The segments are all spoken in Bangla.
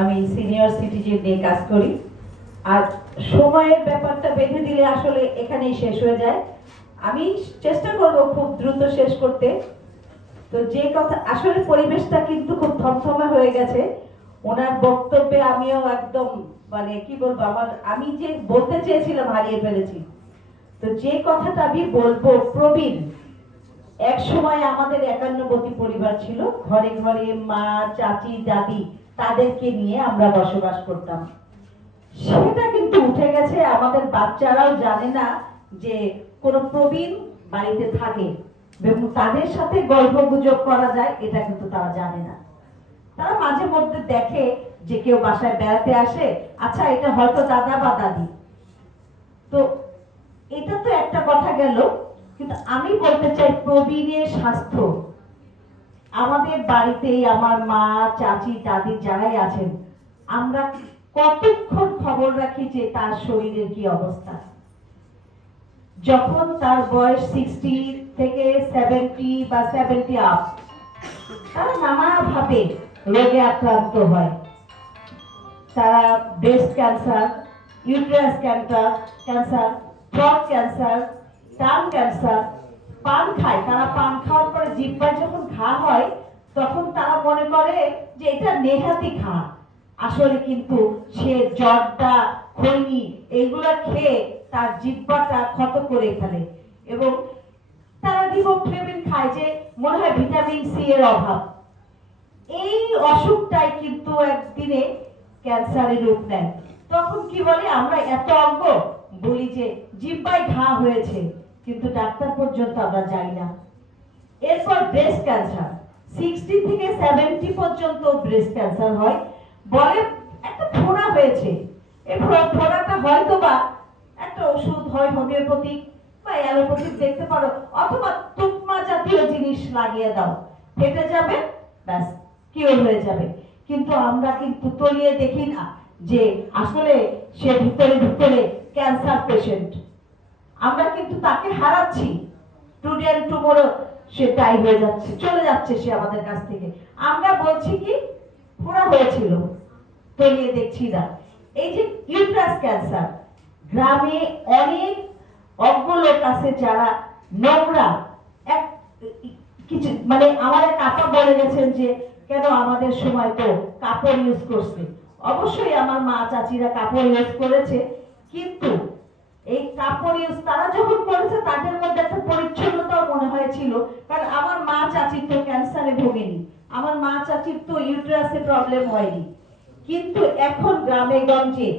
আমি সিনিয়র সিটিজেন নিয়ে কাজ করি। আর সময়ের ব্যাপারটা বেঁধে দিলে আসলে এখানেই শেষ হয়ে যায়। আমি চেষ্টা করব খুব দ্রুত শেষ করতে। তো যে কথা আসলে পরিবেশটা কিন্তু খুব থমথমে হয়ে গেছে। ওনার বক্তব্যে আমিও একদম মানে কি বলবো, আমি যে বলতে চেয়েছিলাম হারিয়ে ফেলেছি। তো যে কথাটা আমি বলবো, প্রবীণ এক সময় আমাদের একান্নবর্তী পরিবার ছিল, ঘরে ঘরে মা চাচি দাদি তাদেরকে নিয়ে আমরা বসবাস করতাম। সেটা কিন্তু উঠে গেছে। আমাদের বাচ্চারাও জানে না যে কোনো প্রবীণ বাড়িতে থাকে এবং তাদের সাথে গল্প গুজব করা যায়, এটা কিন্তু তারা জানে না। তারা মাঝে মধ্যে দেখে যে কেউ বাসায় বেড়াতে আসে, আচ্ছা এটা হয়তো দাদা বা দাদি। তো এটা তো একটা কথা গেল, কিন্তু আমি বলতে চাই প্রবীণের স্বাস্থ্য। আমাদের বাড়িতে আমার মা চাচি দাদি যারাই আছেন, আমরা কতক্ষণ খবর রাখি যে তার শরীরের কি অবস্থা। যখন তার বয়স 60 থেকে 70 বা 70 আপ, তারা নানাভাবে রোগে আক্রান্ত হয়। তারা breast cancer, uterus cancer, through cancer, tongue cancer. পান খায়, তারা পান খাওয়ার পরে জিহ্বায় যখন ঘা হয় তখন তারা মনে করে যে এটা নেহাতি ঘা। আসলে কিন্তু সে জর্দা খৈনি এগুলা খেয়ে তার জিহ্বাটা ক্ষত করে ফেলে। এবং তারা রিবোফ্লেভিন খায় যে মনে হয় ভিটামিন সি এর অভাব। এই অসুখটাই কিন্তু একদিনে ক্যান্সারের রূপ নেয়। তখন কি বলে, আমরা এত অজ্ঞ, বলি যে জিহ্বায় ঘা হয়েছে, কিন্তু ডাক্তার পর্যন্ত আমরা যাই না। এরপর ব্রেস্ট ক্যান্সার, 60 থেকে 70 পর্যন্ত ব্রেস্ট ক্যান্সার হয়। বলে একটা ফোড়া হয়েছে, এই ফোড়াটা হয়তো বা একটা ওষুধ হয় হোমিওপ্যাথিক বা অ্যালোপ্যাথিক দেখতে পারো, অথবা তুকমা জাতীয় জিনিস লাগিয়ে দাও, ফেটে যাবে, ব্যাস কিওর হয়ে যাবে। কিন্তু আমরা কিন্তু তলিয়ে দেখি না যে আসলে সে ভিতরে ভিতরে ক্যান্সার পেশেন্ট। আমরা কিন্তু তাকে হারাচ্ছি। টুডে এন্ড টুমরো সে তাই হয়ে যাচ্ছে, চলে যাচ্ছে সে আমাদের কাছ থেকে। আমরা বলছি কি ফোড়া হয়েছিল, তলিয়ে দেখছি না। এই যে ইউটেরাস ক্যান্সার, গ্রামে অনেক অজ্ঞ লোক আছে যারা নোংরা এক কিছু মানে আমার এক আপা বলে গেছেন যে কেন আমাদের সময় তো কাপড় ইউজ করছে। অবশ্যই আমার মা চাচিরা কাপড় ইউজ করেছে, কিন্তু এই কাপড় ইউজ তারা যখন করেছে তাদের মধ্যে একটা পরিচ্ছন্নতাও মনে হয়েছিল। কারণ আমার মা চাচির তো ক্যান্সারে ভোগেনি, আমার মা চাচির তো ইউটেরাসে প্রবলেম হয়নি। কিন্তু এখন গ্রামে গঞ্জে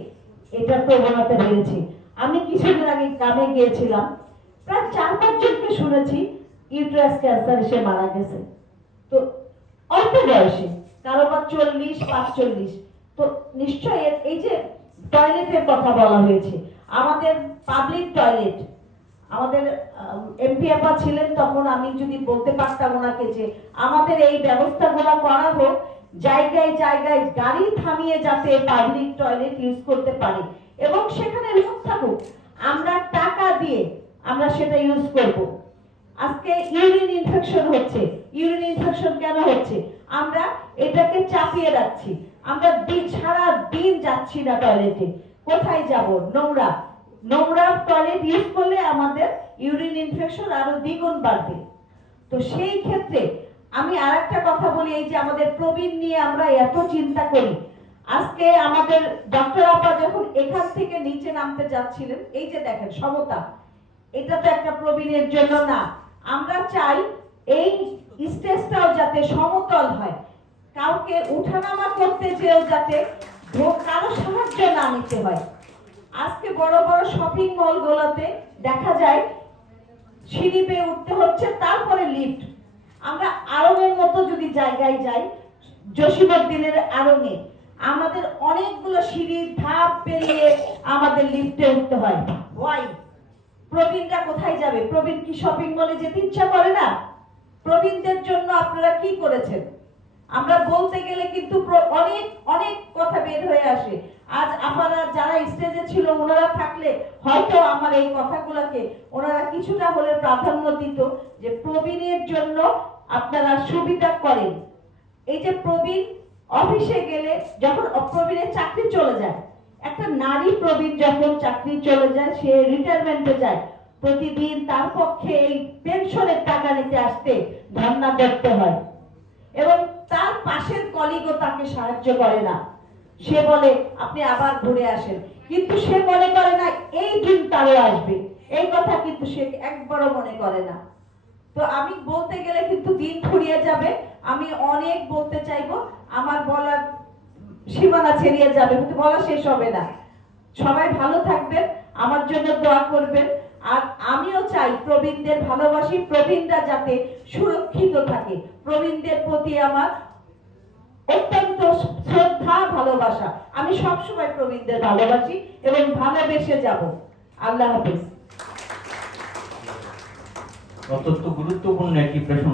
এটা প্রবণতা বেড়েছে। আমি কিছুদিন আগে গ্রামে গিয়েছিলাম, প্রায় 4-5 জনকে শুনেছি ইউটেরাস ক্যান্সার এসে মারা গেছে। তো অল্প বয়সে, কারো বা 40-45। তো নিশ্চয়ই এই যে টয়লেটের কথা বলা হয়েছে, আমাদের পাবলিক টয়লেট, আমাদের এমপি আপা ছিলেন তখন, আমি যদি বলতে পারতাম ওনাকে যে আমাদের এই ব্যবস্থাগুলো করা হোক, জায়গায় জায়গায় গাড়ি থামিয়ে যাতে পাবলিক টয়লেট ইউজ করতে পারে এবং সেখানে লোক থাকুক, আমরা টাকা দিয়ে আমরা সেটা ইউজ করব। আজকে ইউরিন ইনফেকশন হচ্ছে। ইউরিন ইনফেকশন কেন হচ্ছে? আমরা এটাকে চাপিয়ে রাখছি। আমরা সারা দিন যাচ্ছি না টয়লেটে। কোথায় যাব? নোংরা নোংরা টয়লেট ইউজ করলে আমাদের ইউরিন ইনফেকশন আরো দ্বিগুণ বাড়বে। তো সেই ক্ষেত্রে আমি আরেকটা কথা বলি, এই যে আমাদের প্রবীণ নিয়ে আমরা এত চিন্তা করি। আজকে আমাদের ডক্টর আপা যখন এখান থেকে নিচে নামতে যাচ্ছিলেন, এই যে দেখেন সমতা, এটা তো একটা প্রবীণের জন্য না। আমরা চাই এই স্টেজটাও যাতে সমতল হয়, কাউকে উঠানামা করতে যেও যাতে কারো সাহায্য না নিতে হয়। আজকে বড় বড় শপিং মল গুলোতে দেখা যায় সিঁড়ি বেয়ে উঠতে হচ্ছে, তারপরে লিফট। আমরা আরঙের মতো যদি জায়গায় যাই, জসীমউদ্দিনের আরঙে আমাদের অনেকগুলো সিঁড়ির ধাপ পেরিয়ে আমাদের লিফটে উঠতে হয়। ওয়াই? প্রবীণরা কোথায় যাবে? প্রবীণ কি শপিং মলে যেতে ইচ্ছা করে না? প্রবীণদের জন্য আপনারা কি করেছেন? আমরা বলতে গেলে কিন্তু অনেক অনেক কথা বের হয়ে আসে। আজ আপনারা যারা স্টেজে ছিল ওনারা থাকলে হয়তো আমার এই কথাগুলোকে ওনারা কিছুটা হলে প্রাধান্য দিত, যে প্রবীণের জন্য আপনারা সুবিধা করেন। এই যে প্রবীণ অফিসে গেলে যখন প্রবীণের চাকরি চলে যায়, একটা নারী প্রবীণ যখন চাকরি চলে যায়, সে রিটায়ারমেন্টে যায়, প্রতিদিন তার পক্ষে এই পেনশনের টাকা নিতে আসতে ধর্ণা করতে হয় এবং তার পাশের কলিগও তাকে সাহায্য করে না। সে বলে আপনি আবার ঘুরে আসেন, কিন্তু সে মনে করে না এই দিন তারও আসবে, এই কথা কিন্তু সে একবারও মনে করে না। তো আমি বলতে গেলে কিন্তু দিন ফুরিয়ে যাবে, আমি অনেক বলতে চাইবো, আমার বলার সীমানা ছাড়িয়ে যাবে, কিন্তু বলা শেষ হবে না। সবাই ভালো থাকবেন, আমার জন্য দোয়া করবেন। আর আমিও চাই প্রবীণদের ভালোবাসি, প্রবীণরা যাতে সুরক্ষিত থাকে। প্রবীণদের প্রতি আমার অত্যন্ত শ্রদ্ধা, ভালোবাসা। আমি সবসময় প্রবীণদের ভালোবাসি এবং ভালোবেসে যাব। আল্লাহ হাফেজ। অত্যন্ত গুরুত্বপূর্ণ একটি প্রশ্ন।